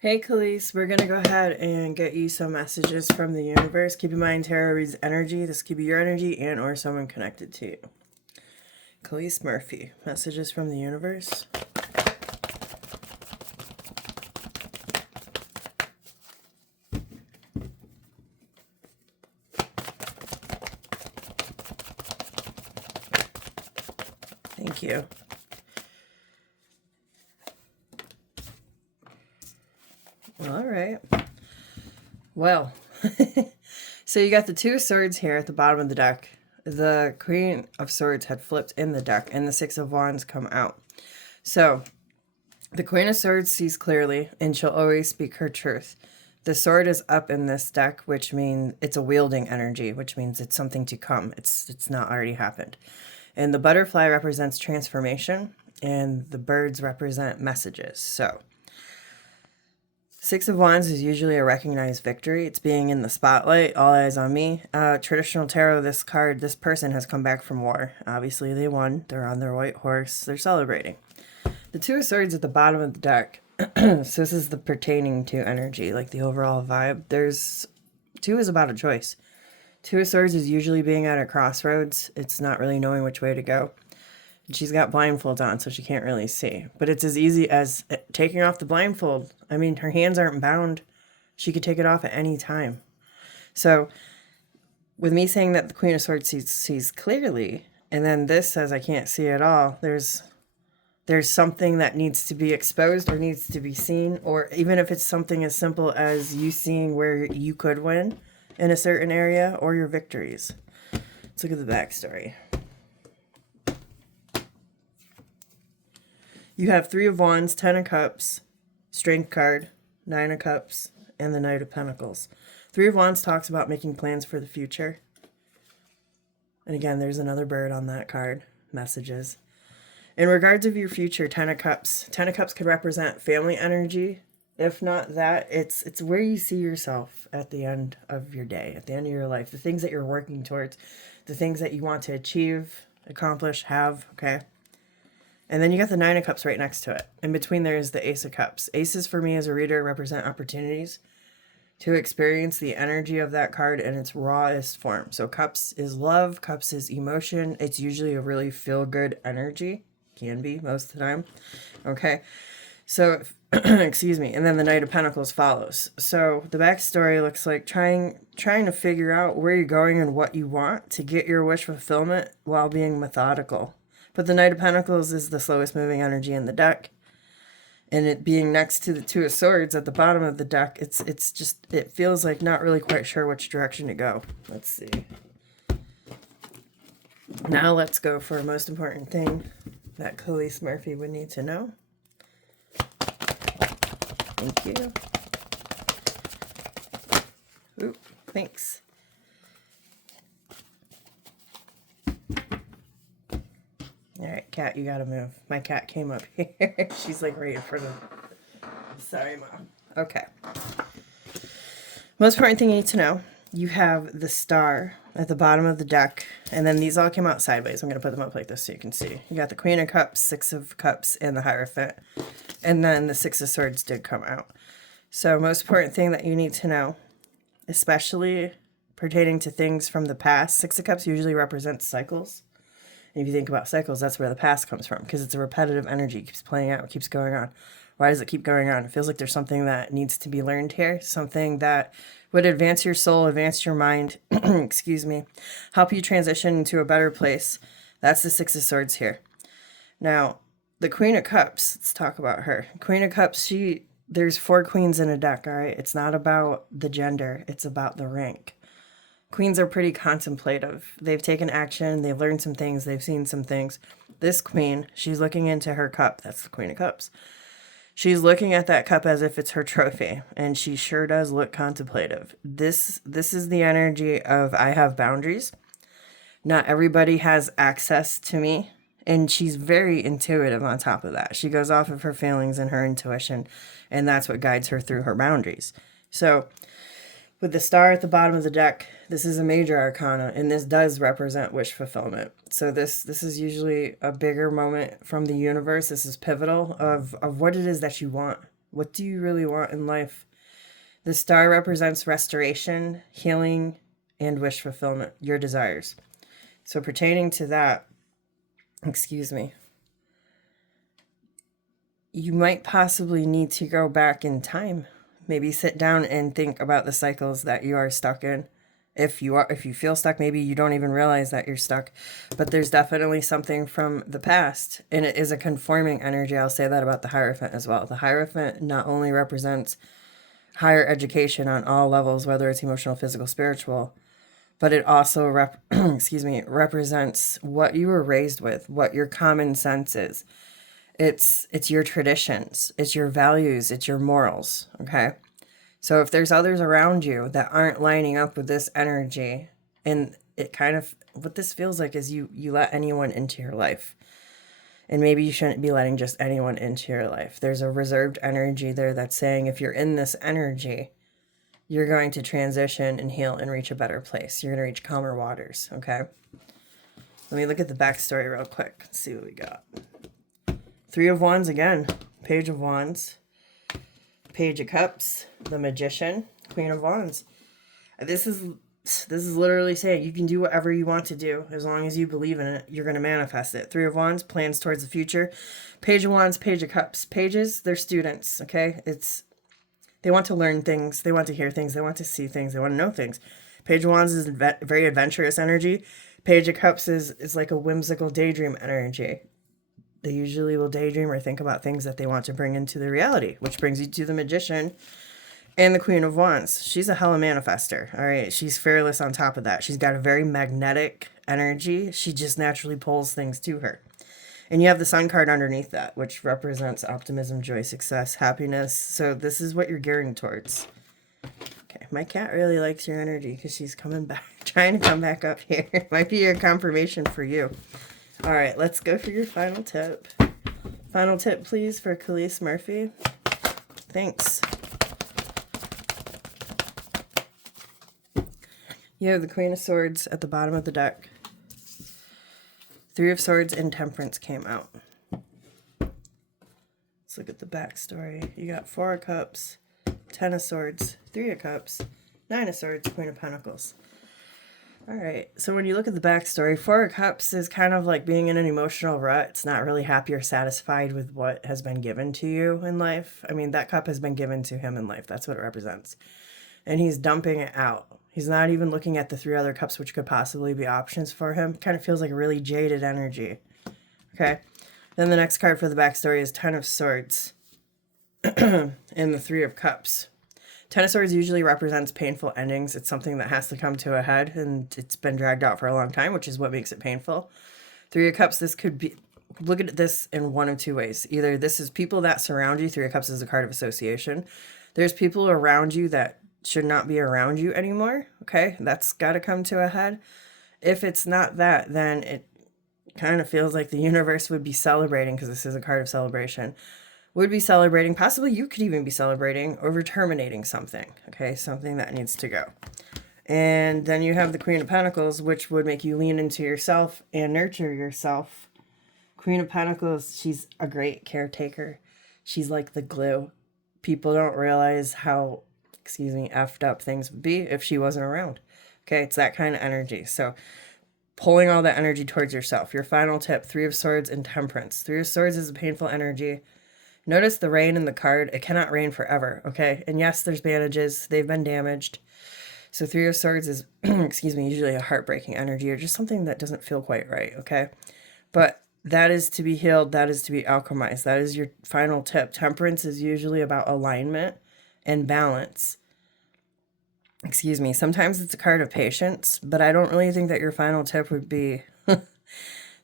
Hey Khalees, we're going to go ahead and get you some messages from the universe. Keep in mind, tarot reads energy. This could be your energy and or someone connected to you. Khalees Murphy, messages from the universe. Thank you. All right. Well, so you got the Two of Swords here at the bottom of the deck. The Queen of Swords had flipped in the deck, and the Six of Wands come out. So, the Queen of Swords sees clearly, and she'll always speak her truth. The sword is up in this deck, which means it's a wielding energy, which means it's something to come. It's not already happened. And the butterfly represents transformation, and the birds represent messages. So, Six of Wands is usually a recognized victory. It's being in the spotlight, all eyes on me. Traditional tarot, this person has come back from war. Obviously, they won. They're on their white horse. They're celebrating. The Two of Swords at the bottom of the deck. So this is the pertaining to energy, like the overall vibe. Two is about a choice. Two of Swords is usually being at a crossroads. It's not really knowing which way to go. She's got blindfolds on, so she can't really see. But it's as easy as taking off the blindfold. I mean, her hands aren't bound. She could take it off at any time. So, with me saying that the Queen of Swords sees clearly, and then this says I can't see at all, there's something that needs to be exposed or needs to be seen, or even if it's something as simple as you seeing where you could win in a certain area or your victories. Let's look at the backstory. You have Three of Wands, Ten of Cups, Strength card, Nine of Cups, and the Knight of Pentacles. Three of Wands talks about making plans for the future. And again, there's another bird on that card. Messages. In regards of your future, Ten of Cups. Ten of Cups could represent family energy. If not that, it's where you see yourself at the end of your day, at the end of your life. The things that you're working towards, the things that you want to achieve, accomplish, have, okay? And then you got the Nine of Cups right next to it. In between there is the Ace of Cups. Aces for me as a reader represent opportunities to experience the energy of that card in its rawest form. So Cups is love. Cups is emotion. It's usually a really feel-good energy. Can be most of the time. Okay. So, excuse me. And then the Knight of Pentacles follows. So the backstory looks like trying to figure out where you're going and what you want to get your wish fulfillment while being methodical. But the Knight of Pentacles is the slowest moving energy in the deck. And it being next to the Two of Swords at the bottom of the deck, it feels like not really quite sure which direction to go. Let's see. Now let's go for a most important thing that Khalees Murphy would need to know. Thank you. Ooh, thanks. All right, cat, you gotta move. My cat came up here. She's like right in front of... Sorry, Mom. Okay. Most important thing you need to know, you have the star at the bottom of the deck, and then these all came out sideways. I'm going to put them up like this so you can see. You got the Queen of Cups, Six of Cups, and the Hierophant, and then the Six of Swords did come out. So most important thing that you need to know, especially pertaining to things from the past, Six of Cups usually represents cycles. And if you think about cycles, that's where the past comes from, because it's a repetitive energy. It keeps playing out, it keeps going on. Why does it keep going on? It feels like there's something that needs to be learned here, something that would advance your soul, advance your mind, excuse me, help you transition into a better place. That's the Six of Swords here. Now, the Queen of Cups, let's talk about her. Queen of Cups, there's 4 queens in a deck, all right? It's not about the gender, it's about the rank. Queens are pretty contemplative. They've taken action, they've learned some things, they've seen some things. This queen, she's looking into her cup. That's the Queen of Cups. She's looking at that cup as if it's her trophy, and she sure does look contemplative. This is the energy of I have boundaries. Not everybody has access to me, and she's very intuitive on top of that. She goes off of her feelings and her intuition, and that's what guides her through her boundaries. So, with the star at the bottom of the deck, this is a major arcana, and this does represent wish fulfillment. So this is usually a bigger moment from the universe. This is pivotal of what it is that you want. What do you really want in life? The star represents restoration, healing, and wish fulfillment, your desires. So pertaining to that, excuse me, you might possibly need to go back in time. Maybe sit down and think about the cycles that you are stuck in. If you feel stuck, maybe you don't even realize that you're stuck. But there's definitely something from the past, and it is a conforming energy. I'll say that about the Hierophant as well. The Hierophant not only represents higher education on all levels, whether it's emotional, physical, spiritual, but it also represents what you were raised with, what your common sense is. It's your traditions, it's your values, it's your morals, okay? So if there's others around you that aren't lining up with this energy, and it kind of, what this feels like is you let anyone into your life. And maybe you shouldn't be letting just anyone into your life. There's a reserved energy there that's saying if you're in this energy, you're going to transition and heal and reach a better place. You're going to reach calmer waters, okay? Let me look at the backstory real quick. Let's see what we got. Three of Wands again. Page of Wands. Page of Cups. The Magician. Queen of Wands. This is literally saying you can do whatever you want to do as long as you believe in it. You're going to manifest it. Three of Wands, plans towards the future. Page of Wands, Page of Cups. Pages, they're students, okay? They want to learn things. They want to hear things. They want to see things. They want to know things. Page of Wands is very adventurous energy. Page of Cups is like a whimsical daydream energy. They usually will daydream or think about things that they want to bring into the reality, which brings you to the Magician and the Queen of Wands. She's a hella manifester, all right? She's fearless on top of that. She's got a very magnetic energy. She just naturally pulls things to her. And you have the Sun card underneath that, which represents optimism, joy, success, happiness. So this is what you're gearing towards. Okay, my cat really likes your energy because she's coming back, trying to come back up here. Might be a confirmation for you. All right, let's go for your final tip. Final tip, please, for Khalees Murphy. Thanks. You have the Queen of Swords at the bottom of the deck. Three of Swords and Temperance came out. Let's look at the backstory. You got Four of Cups, Ten of Swords, Three of Cups, Nine of Swords, Queen of Pentacles. All right, so when you look at the backstory, Four of Cups is kind of like being in an emotional rut. It's not really happy or satisfied with what has been given to you in life. I mean, that cup has been given to him in life. That's what it represents. And he's dumping it out. He's not even looking at the three other cups, which could possibly be options for him. Kind of feels like a really jaded energy. Okay. Then the next card for the backstory is Ten of Swords and the Three of Cups. Ten of Swords usually represents painful endings. It's something that has to come to a head, and it's been dragged out for a long time, which is what makes it painful. Three of Cups, this could be, look at this in one of two ways. Either this is people that surround you. Three of Cups is a card of association. There's people around you that should not be around you anymore, okay? That's got to come to a head. If it's not that, then it kind of feels like the universe would be celebrating, because this is a card of celebration, would be celebrating, possibly you could even be celebrating over terminating something, okay? Something that needs to go. And then you have the Queen of Pentacles, which would make you lean into yourself and nurture yourself. Queen of Pentacles, she's a great caretaker. She's like the glue. People don't realize how, effed up things would be if she wasn't around. Okay, it's that kind of energy. So pulling all that energy towards yourself. Your final tip, Three of Swords and Temperance. Three of Swords is a painful energy. Notice the rain in the card. It cannot rain forever, okay? And yes, there's bandages. They've been damaged. So Three of Swords is, usually a heartbreaking energy or just something that doesn't feel quite right, okay? But that is to be healed. That is to be alchemized. That is your final tip. Temperance is usually about alignment and balance. Sometimes it's a card of patience, but I don't really think that your final tip would be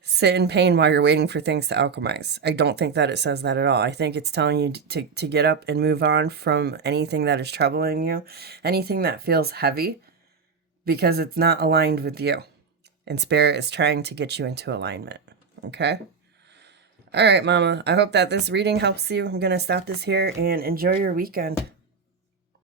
sit in pain while you're waiting for things to alchemize. I don't think that it says that at all. I think it's telling you to get up and move on from anything that is troubling you, anything that feels heavy, because it's not aligned with you. And Spirit is trying to get you into alignment. Okay? All right, Mama. I hope that this reading helps you. I'm going to stop this here and enjoy your weekend.